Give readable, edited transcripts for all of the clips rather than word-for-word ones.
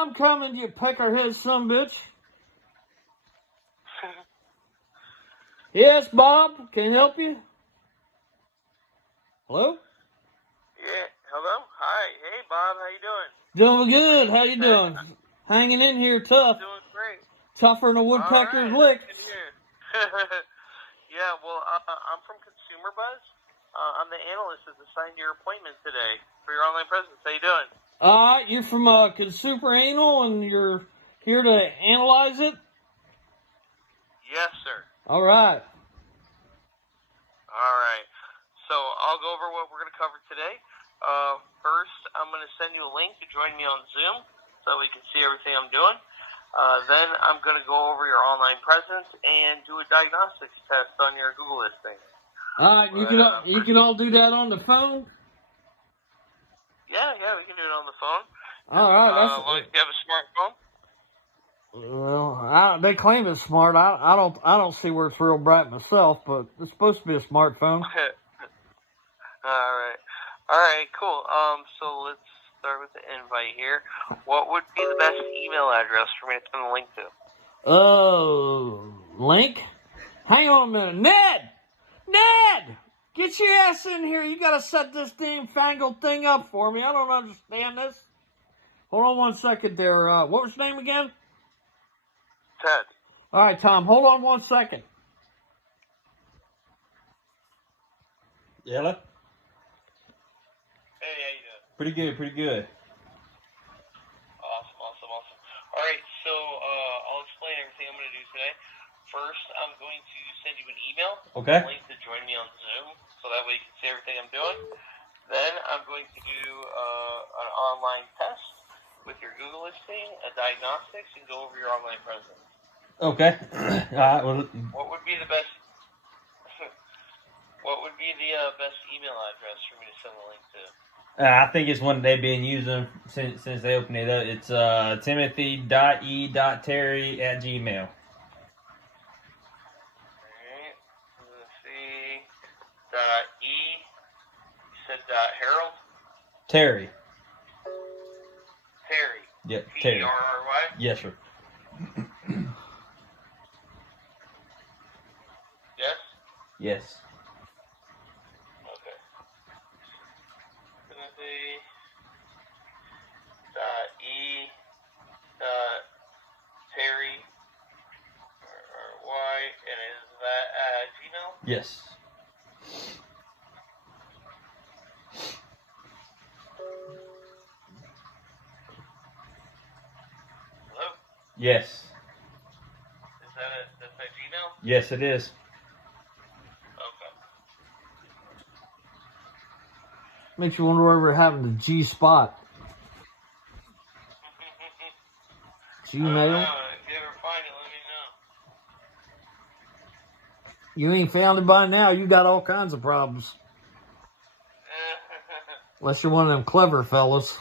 I'm coming, you peckerhead sumbitch. Yes, Bob, can I help you? Hello? Yeah, hello? Hi. Hey, Bob, how you doing? Doing good, how you doing? Hanging in here tough. Doing great. Tougher than a woodpecker's lick. That's good to hear. Yeah, well, I'm from Consumer Buzz. I'm the analyst that's assigned your appointment today for your online presence. How you doing? You're from Consumer Anal and you're here to analyze it? Yes, sir. All right. All right. So I'll go over what we're going to cover today. First, I'm going to send you a link to join me on Zoom so we can see everything I'm doing. Then I'm going to go over your online presence and do a diagnostics test on your Google listing. You can all do that on the phone? Yeah, we can do it on the phone. All right. As long as you have a smartphone. Well, they claim it's smart. I don't see where it's real bright myself, but it's supposed to be a smartphone. All right, cool. So let's start with the invite here. What would be the best email address for me to send the link to? Link? Hang on a minute. Ned! Get your ass in here. You gotta set this damn fangled thing up for me. I don't understand this. Hold on 1 second there. What was your name again? Ted. All right, Tom. Hold on 1 second. Hello? Hey, how you doing? Pretty good. Awesome. All right, so I'll explain everything I'm going to do today. First, I'm going to send you an email. Okay. A link to join me on Zoom, so that way you can see everything I'm doing. Then I'm going to do an online test with your Google listing, a diagnostics, and go over your online presence. Okay. All right. Well, What would be the best? What would be the best email address for me to send the link to? I think it's one they've been using since they opened it up. It's timothy.e.terry@gmail. Alright, let's see. .e. You said Harold? Terry. Terry. Yep, Terry. T-E-R-R-Y? Yes, sir. Yes? Yes. Okay. Timothy. .e. Terry. R-R-Y. And is that Gmail? Yes. Hello? Yes. Is that it? That's my Gmail? Yes, it is. Okay. Makes you wonder where we're having the G spot. Gmail? If you ever find it, let me know. You ain't found it by now. You got all kinds of problems. Unless you're one of them clever fellas.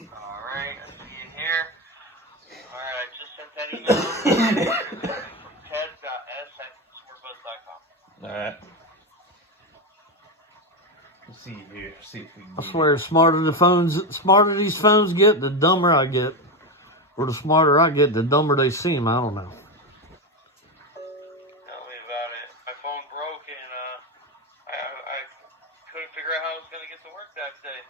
Alright, I see it here. Alright, I just sent that email from ted.s@consumerbuzz.com. All right. Let's see here. See if we can. I swear, the smarter these phones get, the dumber I get. Or the smarter I get, the dumber they seem. I don't know. Tell me about it. My phone broke and I couldn't figure out how I was going to get to work that day.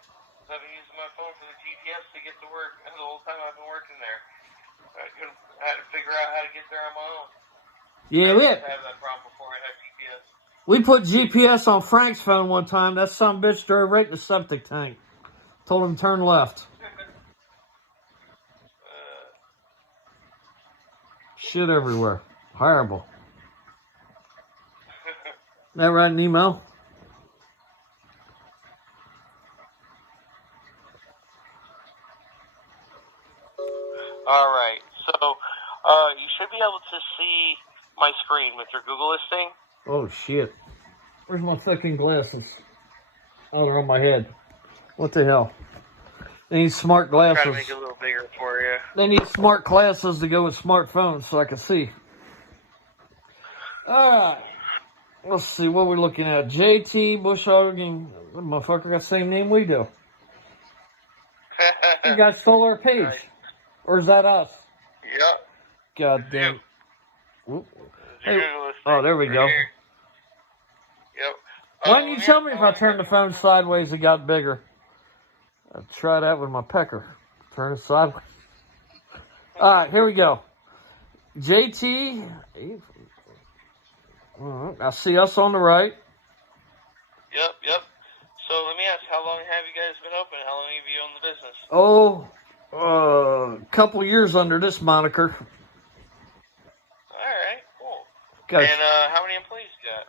So I've been using my phone for the GPS to get to work, and the whole time I've been working there. I had to figure out how to get there on my own. Yeah, I used to have that problem before I had GPS. we put GPS on Frank's phone one time. That son of a bitch drove right in the septic tank. Told him to turn left. Shit everywhere. Horrible. That write an email? Alright, so you should be able to see my screen with your Google listing. Oh, shit. Where's my fucking glasses? Oh, they're on my head. What the hell? They need smart Try to glasses. make it a little bigger for you. They need smart glasses to go with smartphones so I can see. Alright. Let's see what we're looking at. JT, Bush Hogan. That motherfucker got the same name we do. You guys stole our page. Right. Or is that us? Yep. God damn. Whoop. Hey. Google listing Oh, there we right go. here. Yep. Why didn't you tell me if I turned the phone sideways it got bigger? I'll try that with my pecker. Turn it sideways. Alright, here we go. JT. I see us on the right. Yep. So let me ask, how long have you guys been open? How long have you owned the business? A couple years under this moniker. Alright, cool. Got And how many employees you got?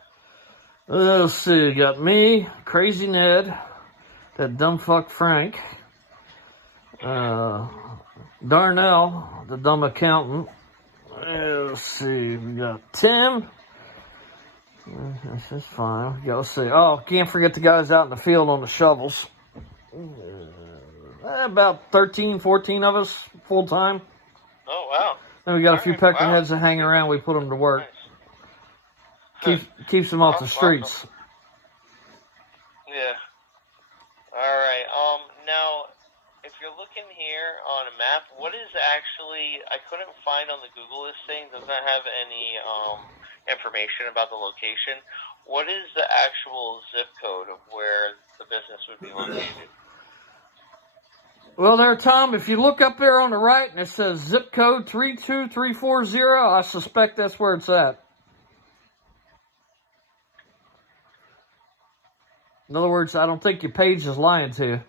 let's see, got me, Crazy Ned, that dumb fuck Frank, Darnell, the dumb accountant. Let's see, we got Tim. This is fine. Let's see. Oh, can't forget the guys out in the field on the shovels. About 13, 14 of us full time. Oh, wow. Then we got a few Alright, peckerheads that hang around. We put them to work. Nice. Keeps them off the Awesome. streets. Yeah. Alright, now, if you're looking here on a map, what is actually, I couldn't find on the Google listing, does not have any, information about the location. What is the actual zip code of where the business would be located? Well, there, Tom, if you look up there on the right and it says zip code 32340, I suspect that's where it's at. In other words, I don't think your page is lying to you.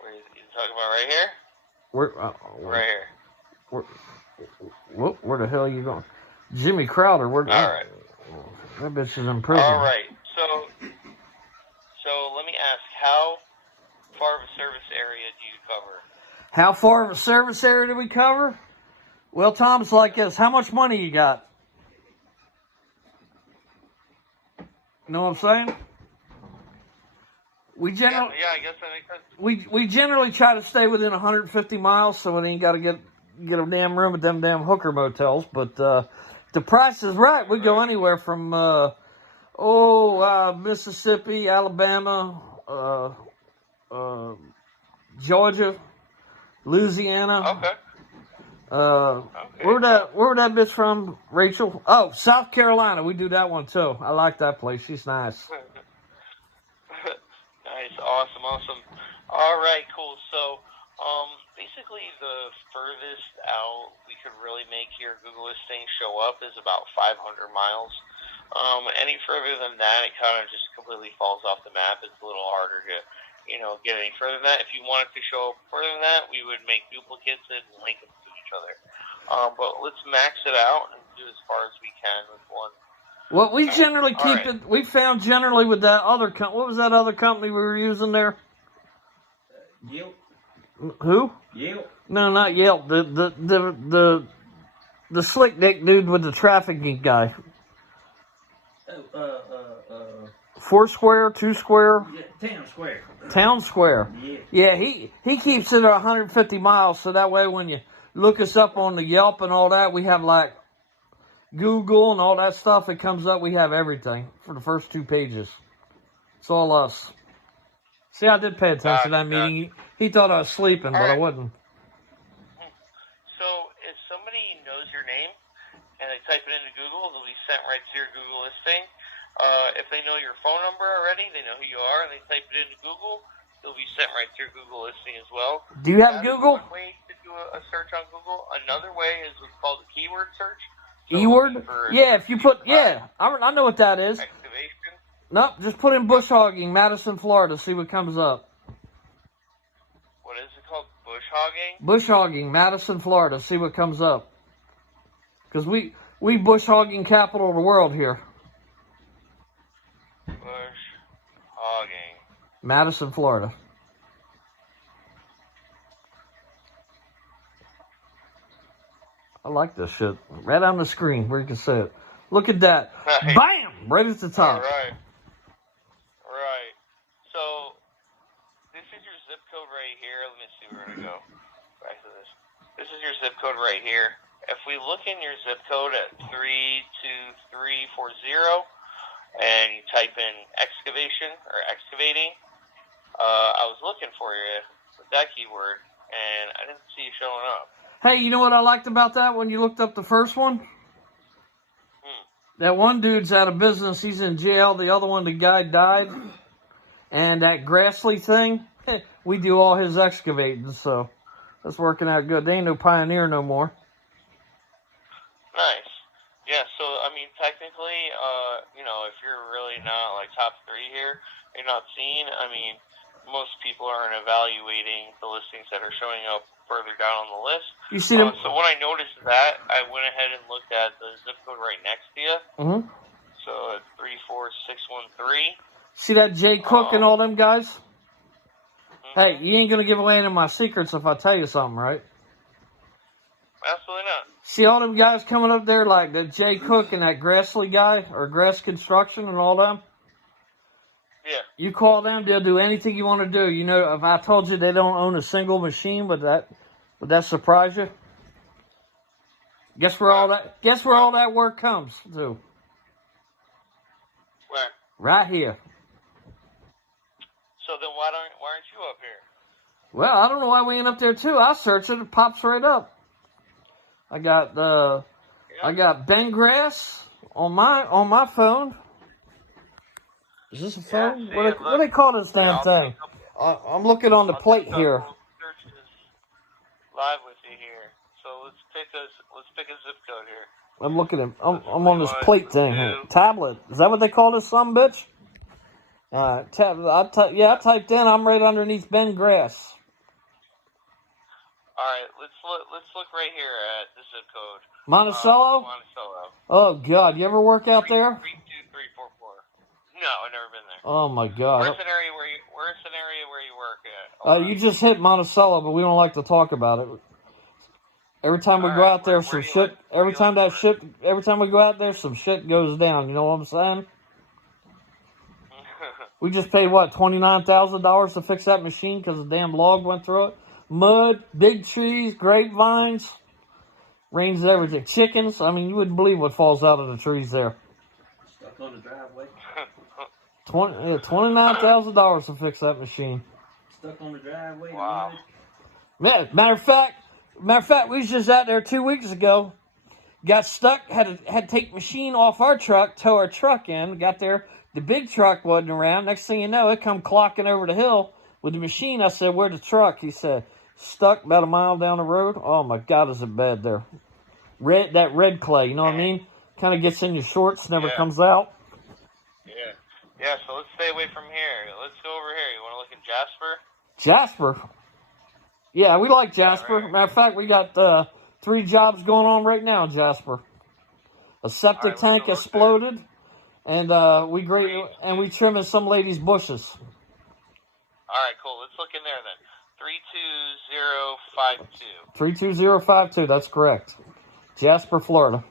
Where you talking about right here? Right here. Where the hell are you going? Jimmy Crowder. All right. That bitch is in prison. All right. So let me ask, how far of a service area do you cover? How far of a service area do we cover? Well, Tom, it's like this. How much money you got? Know what I'm saying? We generally, Yeah, I guess that makes sense. we generally try to stay within 150 miles, so it ain't got to get a damn room at them damn hooker motels. But the price is right. We go anywhere from Mississippi, Alabama, Georgia, Louisiana. Okay. Where that bitch from, Rachel? Oh, South Carolina. We do that one too. I like that place. She's nice. Nice, awesome. All right, cool. So, basically, the furthest out we could really make your Google listing show up is about 500 miles. Any further than that, it kind of just completely falls off the map. It's a little harder to, get any further than that. If you wanted to show up further than that, we would make duplicates and link them to each other. But let's max it out and do as far as we can with one. Well, we generally keep right. it. We found generally with that other what was that other company we were using there? Yelp. Who? Yelp. No, not Yelp. The slick dick dude with the trafficking guy. Foursquare, Two Square. Yeah, Town Square. Town Square. Yeah, he keeps it at 150 miles, so that way when you look us up on the Yelp and all that, we have like Google and all that stuff. It comes up. We have everything for the first 2 pages. It's all us. See, I did pay attention to that meeting. He thought I was sleeping, but I wasn't. So if somebody knows your name and they type it into Google, they'll be sent right to your Google listing. If they know your phone number already, they know who you are, and they type it into Google, they'll be sent right to your Google listing as well. Do you have Google? One way to do a search on Google. Another way is what's called a keyword search. So Keyword? Yeah, if you put, I know what that is. Activation. Nope, just put in bush hogging, Madison, Florida, see what comes up. What is it called? Bush hogging? Bush hogging, Madison, Florida, see what comes up. Because we bush hogging capital of the world here. Bush hogging. Madison, Florida. I like this shit. Right on the screen where you can see it. Look at that. Right. Bam! Right at the top. All right. Right. So your zip code right here. If we look in your zip code at 32340 and you type in excavation or excavating, I was looking for you with that keyword, and I didn't see you showing up. Hey, you know what I liked about that when you looked up the first one? That one dude's out of business. He's in jail. The other one, the guy died. And that Grassley thing, we do all his excavating, so that's working out good. They ain't no Pioneer no more. Nice. Yeah, so, I mean, technically, if you're really not, like, top 3 here, you're not seen, I mean, most people aren't evaluating the listings that are showing up further down on the list. You see them? So when I noticed that, I went ahead and looked at the zip code right next to you. Mm-hmm. So, 34613. See that Jay Cook and all them guys? Mm-hmm. Hey, you ain't going to give away any of my secrets if I tell you something, right? Absolutely not. See all them guys coming up there like that Jay Cook and that Grassley guy or Grass Construction and all them? Yeah. You call them, they'll do anything you want to do. You know, if I told you they don't own a single machine, would that surprise you? Guess where all that work comes to? Where? Right here. So then why aren't you up here? Well, I don't know why we ain't up there too. I search it pops right up. I got Ben Grass on my phone. Is this a phone? Yeah, What do they call this damn thing? I'm looking on the plate here. Search this live with you here. So let's pick a zip code here. I'm looking at. I'm on this plate thing here. Tablet. Is that what they call this, son bitch? I typed in. I'm right underneath Ben Grass. All right, let's look right here at the zip code. Monticello. Monticello. Oh God, you ever work out there? 32344. No, I've never been there. Oh my God. Where's an area where you work at? You just hit Monticello, but we don't like to talk about it. Every time we go out there, some shit. Every time we go out there, some shit goes down. You know what I'm saying? We just paid what, $29,000 to fix that machine because the damn log went through it. Mud, big trees, grapevines, rains everything. Chickens. I mean, you wouldn't believe what falls out of the trees there. Stuck on the driveway. $29,000 to fix that machine. Stuck on the driveway. Wow. Yeah, matter of fact, we was just out there 2 weeks ago. Got stuck. Had to take machine off our truck, tow our truck in. Got there. The big truck wasn't around. Next thing you know, it come clocking over the hill with the machine. I said, "Where's the truck?" He said, "Stuck about a mile down the road." Oh my God, is it bad there? That red clay, you know what I mean? Kind of gets in your shorts, never comes out. Yeah. So let's stay away from here. Let's go over here. You want to look at Jasper? Jasper. Yeah, we like Jasper. Right. Matter of fact, we got 3 jobs going on right now, Jasper. A septic tank exploded, and we trimming some lady's bushes. All right, cool. Let's look in there then. 32052. 32052. That's correct. Jasper, Florida.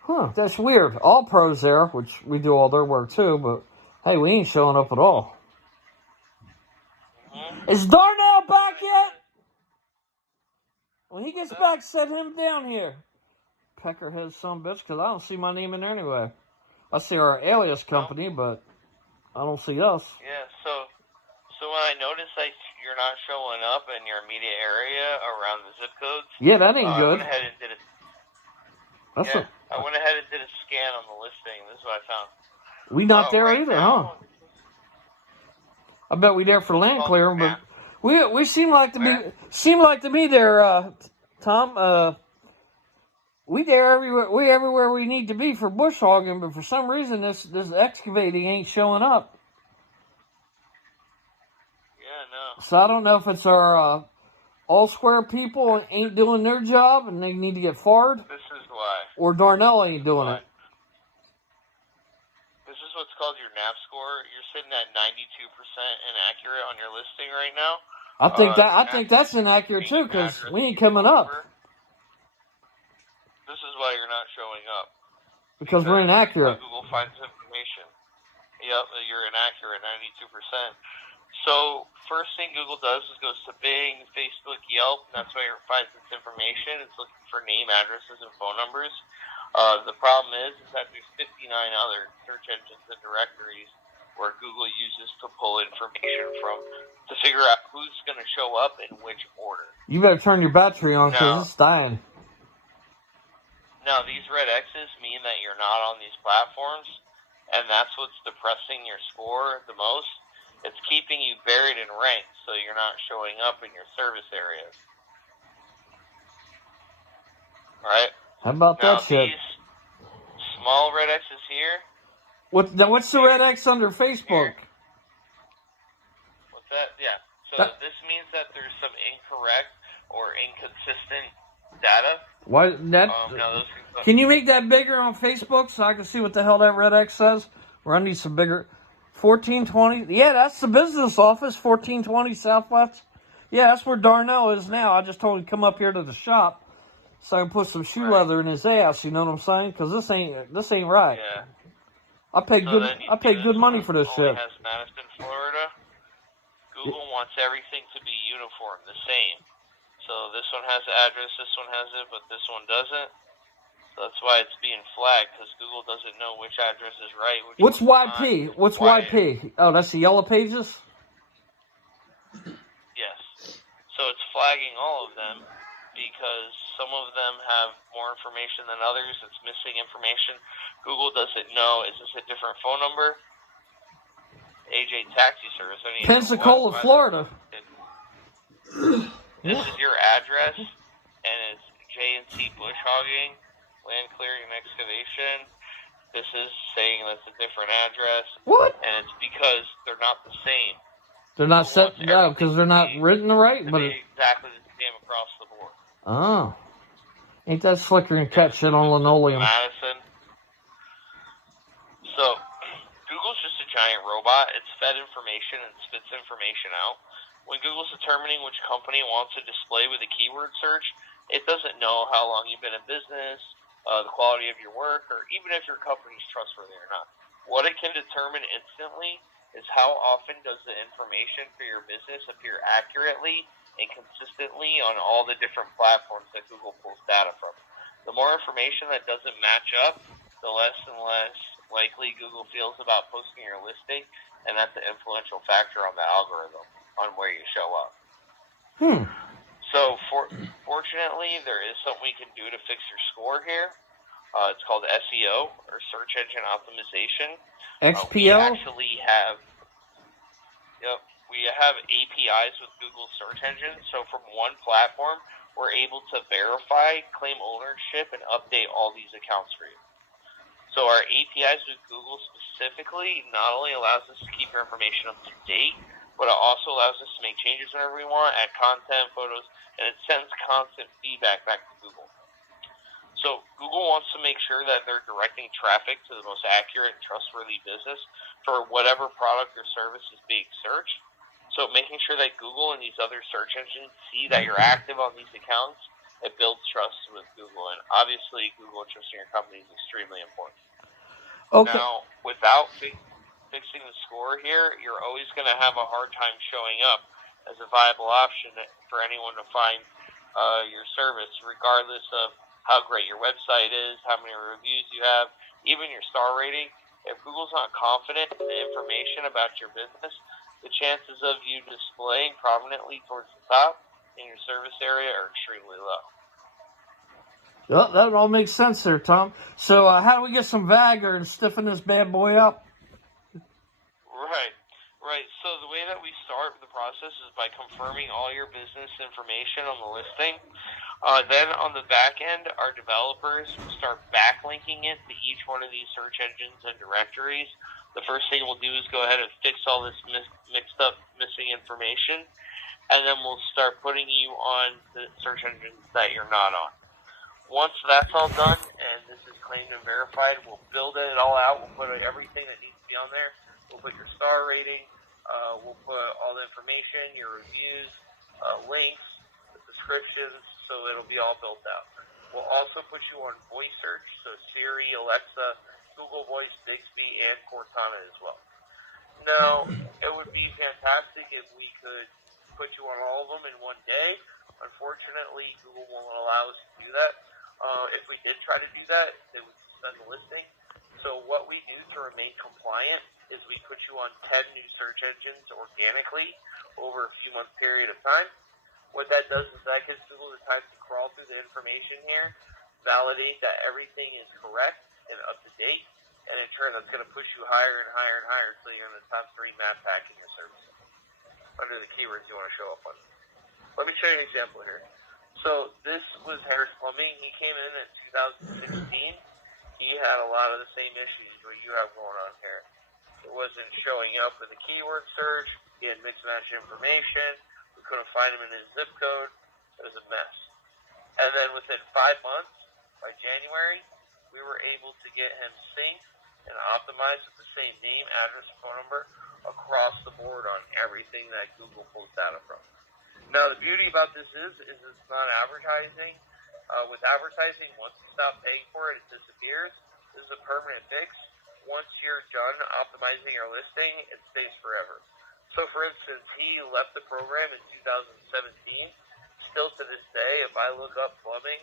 Huh, that's weird. All Pros there, which we do all their work too, but hey, we ain't showing up at all. Mm-hmm. Is Darnell back yet? When he gets back, set him down here. Peckerhead son bitch, because I don't see my name in there anyway. I see our alias company, but I don't see us. Yeah, so when I noticed that you're not showing up in your immediate area around the zip codes, yeah, that ain't good. I went ahead and did it. I went ahead and did a scan on the listing. This is what I found. We not there either, huh? I bet we there for land clearing, but we seem like to be there, Tom. We there everywhere. We everywhere we need to be for bush hogging, but for some reason this excavating ain't showing up. Yeah, no. So I don't know if it's our all square people ain't doing their job and they need to get fired. This is why. Or Darnell ain't doing it. This is what's called your NAP score. You're sitting at 92% inaccurate on your listing right now. I think that's inaccurate too, because we ain't coming up. Because we're inaccurate. Google finds information. Yep, you're inaccurate, 92%. So, first thing Google does is goes to Bing, Facebook, Yelp, and that's where it finds its information. It's looking for name, addresses, and phone numbers. The problem is that there's 59 other search engines and directories where Google uses to pull information from to figure out who's going to show up in which order. You better turn your battery on because it's dying. Now, these red X's mean that you're not on these platforms, and that's what's depressing your score the most. It's keeping you buried in ranks, so you're not showing up in your service areas. Right? How about Now, that shit? these small red X's here. What's the red X under Facebook? What's that? Yeah. So this means that there's some incorrect or inconsistent data. Why that? Can you make that bigger on Facebook so I can see what the hell that red X says? Or I need some bigger. 1420. Yeah, that's the business office. 1420 Southwest. Yeah, that's where Darnell is now. I just told him to come up here to the shop so I can put some shoe leather in his ass. You know what I'm saying? Because this ain't right. Yeah. I paid good money for this shit. Has Madison, Florida. Google wants everything to be uniform, the same. So this one has the address, this one has it, but this one doesn't. So that's why it's being flagged, because Google doesn't know which address is right. What's YP? What's YP? Oh, that's the Yellow Pages? Yes. So it's flagging all of them because some of them have more information than others. It's missing information. Google doesn't know, is this a different phone number? AJ Taxi Service. Pensacola, Florida. This is your address, and it's J&C Bush Hogging, Land Clearing and Excavation. This is saying that's a different address. What? And it's because they're not the same. They're not set, no, because they're not written right. To but be exactly the same across the board. Oh. Ain't that slicker and cat shit on linoleum? Madison. So, Google's just a giant robot. It's fed information and spits information out. When Google's determining which company wants to display with a keyword search, it doesn't know how long you've been in business, the quality of your work, or even if your company's trustworthy or not. What it can determine instantly is how often does the information for your business appear accurately and consistently on all the different platforms that Google pulls data from. The more information that doesn't match up, the less and less likely Google feels about posting your listing, and that's an influential factor on the algorithm on where you show up. So, fortunately, there is something we can do to fix your score here. It's called SEO, or Search Engine Optimization. XPO? We actually have, we have APIs with Google search engines. So, from one platform, we're able to verify, claim ownership, and update all these accounts for you. So our APIs with Google specifically not only allows us to keep your information up to date, but it also allows us to make changes whenever we want, add content, photos, and it sends constant feedback back to Google. So Google wants to make sure that they're directing traffic to the most accurate and trustworthy business for whatever product or service is being searched. So making sure that Google and these other search engines see that you're active on these accounts, it builds trust with Google. And obviously, Google trusting your company is extremely important. Okay. Now, without fixing the score here, you're always going to have a hard time showing up as a viable option for anyone to find your service, regardless of how great your website is, how many reviews you have, even your star rating. If Google's not confident in the information about your business, the chances of you displaying prominently towards the top in your service area are extremely low. Well, that all makes sense there, Tom. So how do we get some Viagra and stiffen this bad boy up? Right. So the way that we start the process is by confirming all your business information on the listing. Then on the back end, our developers will start backlinking it to each one of these search engines and directories. The first thing we'll do is go ahead and fix all this mixed up missing information, and then we'll start putting you on the search engines that you're not on. Once that's all done and this is claimed and verified, we'll build it all out. We'll put everything that needs to be on there. We'll put your star rating. We'll put all the information, your reviews, links, descriptions, so it'll be all built out. We'll also put you on voice search, so Siri, Alexa, Google Voice, Bixby, and Cortana as well. Now, it would be fantastic if we could put you on all of them in one day. Unfortunately, Google won't allow us to do that. If we did try to do that, they would suspend the listing. So what we do to remain compliant is we put you on 10 new search engines organically over a few month period of time. What that does is that gives Google the time to crawl through the information here, validate that everything is correct and up to date, and in turn that's going to push you higher and higher and higher until you're in the top 3 map pack in your service under the keywords you want to show up on. Let me show you an example here. So this was Harris Plumbing. He came in 2016. He had a lot of the same issues what you have going on here. It wasn't showing up with a keyword search. He had mismatched information. We couldn't find him in his zip code. It was a mess. And then within 5 months, by January, we were able to get him synced and optimized with the same name, address, phone number across the board on everything that Google pulls data from. Now, the beauty about this is it's not advertising. With advertising, once you stop paying for it, it disappears. This is a permanent fix. Once you're done optimizing your listing, it stays forever. So, for instance, he left the program in 2017. Still to this day, if I look up plumbing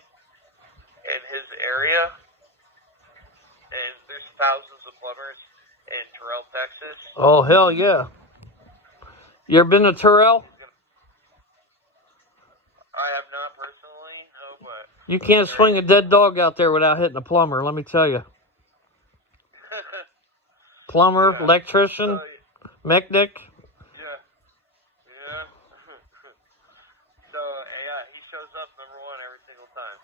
in his area, and there's thousands of plumbers in Terrell, Texas. Oh, hell yeah. You ever been to Terrell? I have not personally, no, but... You can't swing a dead dog out there without hitting a plumber, let me tell you. Plumber, electrician, mechanic. Yeah. So, yeah, he shows up number 1 every single time.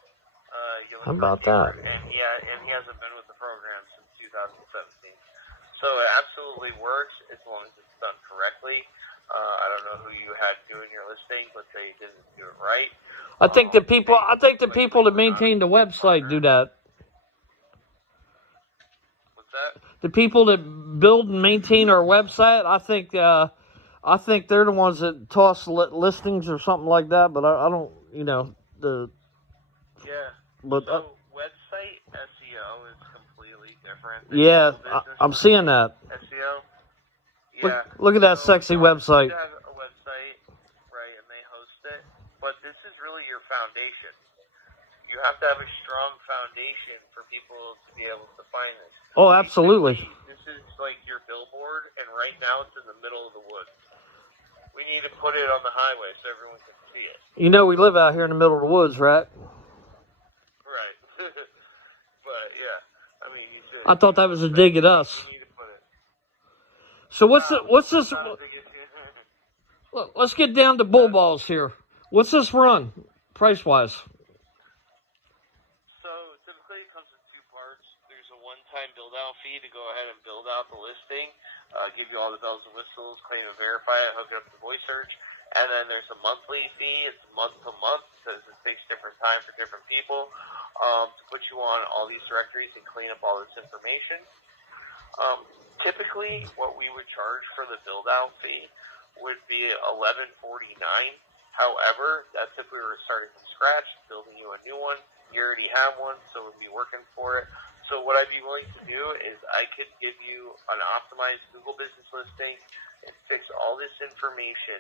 How about that? And he hasn't been with the program since 2017. So it absolutely works as long as it's done correctly. I don't know who you had doing your listing, but they didn't do it right. I think the people that maintain the website do that. What's that? The people that build and maintain our website, I think they're the ones that toss listings or something like that. But I don't, But website SEO is completely different. Yeah, I'm seeing that. SEO. Yeah. Look at that sexy website. You have a website, right, and they host it, but this is really your foundation. You have to have a strong foundation for people to be able to find this. Oh, absolutely. This is like your billboard, and right now it's in the middle of the woods. We need to put it on the highway so everyone can see it. You know we live out here in the middle of the woods, right? Right. But, yeah, I mean, you should. I thought that was a dig at us. You need to put it. So what's this? Let's get down to bull balls here. What's this run, price-wise? So typically it comes in 2 parts. There's a one-time build-out fee to go ahead and build out the listing, give you all the bells and whistles, claim and verify it, hook it up to voice search. And then there's a monthly fee. It's month to month because it takes different time for different people to put you on all these directories and clean up all this information. Typically, what we would charge for the build-out fee would be $11.49. However, that's if we were starting from scratch, building you a new one. You already have one, so we'd be working for it. So what I'd be willing to do is I could give you an optimized Google business listing and fix all this information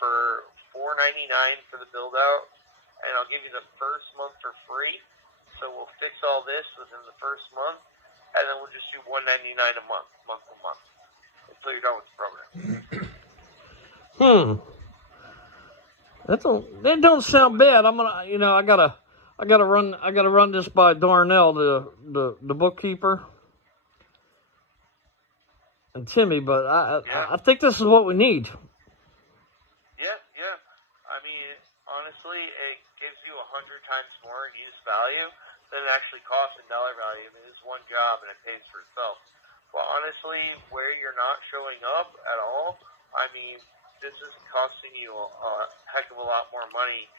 for $4.99 for the build-out, and I'll give you the first month for free. So we'll fix all this within the first month, and then we'll just do $1.99 a month to month, until you're done with the program. That don't sound bad. I'm gonna, I gotta run this by Darnell, the bookkeeper, and Timmy. But I think this is what we need. Yeah. I mean, honestly, it gives you 100 times more in use value than it actually costs in dollar value. I mean, it's one job and it pays for itself. But honestly, where you're not showing up at all, I mean, this is costing you a heck of a lot more money,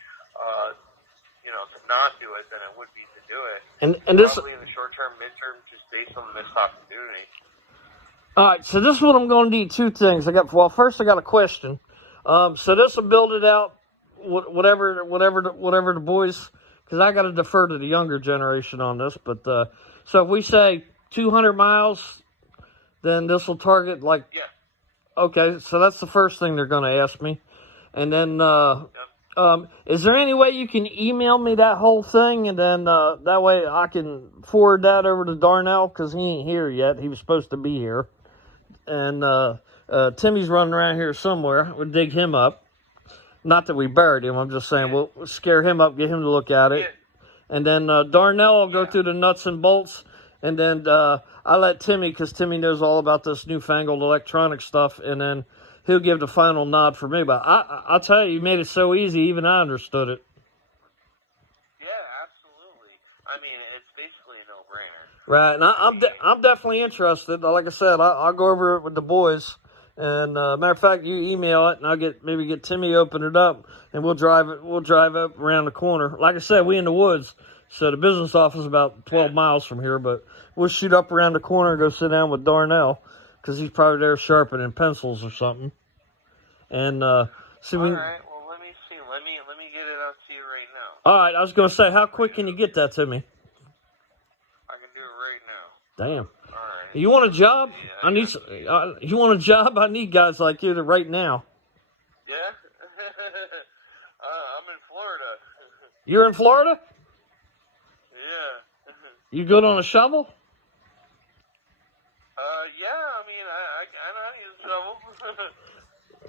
to not do it than it would be to do it. And this probably in the short term, midterm, just based on the missed opportunity. All right, so this is what I'm going to need. 2 things. First I got a question. So this will build it out, whatever the boys because I got to defer to the younger generation on this. But so if we say 200 miles, then this will target like. Yeah. Okay, so that's the first thing they're going to ask me, and then Yep. is there any way you can email me that whole thing, and then that way I can forward that over to Darnell because he ain't here yet. He was supposed to be here, and Timmy's running around here somewhere. We'll dig him up. Not that we buried him. I'm just saying we'll scare him up, get him to look at it. Yeah. And then Darnell will go through the nuts and bolts. And then I let Timmy, because Timmy knows all about this newfangled electronic stuff. And then he'll give the final nod for me. But I'll tell you, you made it so easy, even I understood it. Yeah, absolutely. I mean, it's basically a no-brainer. Right. And I'm definitely interested. Like I said, I'll go over it with the boys. And matter of fact, you email it, and I'll maybe get Timmy open it up, and we'll drive up around the corner. Like I said, we in the woods, so the business office is about 12 miles from here. But we'll shoot up around the corner and go sit down with Darnell, because he's probably there sharpening pencils or something. And see. All right. Well, let me see. Let me get it out to you right now. All right. I was gonna say, how quick can you get that to me? I can do it right now. Damn. All right. You want a job? Yeah, I need. You want a job? I need guys like you right now. Yeah. I'm in Florida. You're in Florida? Yeah. You good on a shovel? Yeah. I mean, I know how to use a shovel.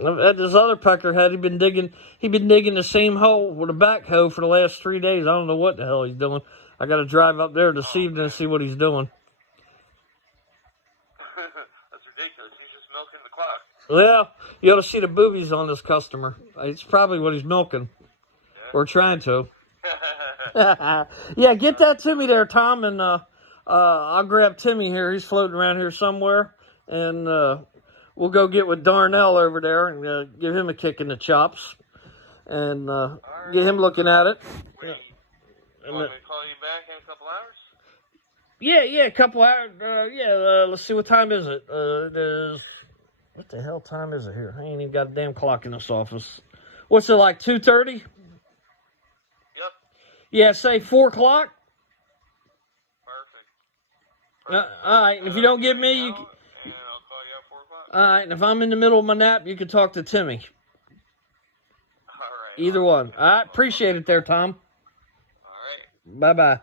I've had this other peckerhead. He's been digging the same hole with a backhoe for the last 3 days. I don't know what the hell he's doing. I got to drive up there this evening and see what he's doing. That's ridiculous. He's just milking the clock. Well, you ought to see the boobies on this customer. It's probably what he's milking. Yeah. Or trying to. Yeah, get that to me there, Tom, and I'll grab Timmy here. He's floating around here somewhere, and we'll go get with Darnell over there and give him a kick in the chops, and get him looking at it. You want me to call you back in a couple hours? Yeah, a couple hours. Let's see, what time is it? It is. What the hell time is it here? I ain't even got a damn clock in this office. What's it, like 2:30? Yep. Yeah, say 4 o'clock. Perfect. All right, and if you don't get me, you. And I'll call you at 4 o'clock. All right, and if I'm in the middle of my nap, you can talk to Timmy. All right. Either one. I appreciate it there, Tom. All right. Bye-bye.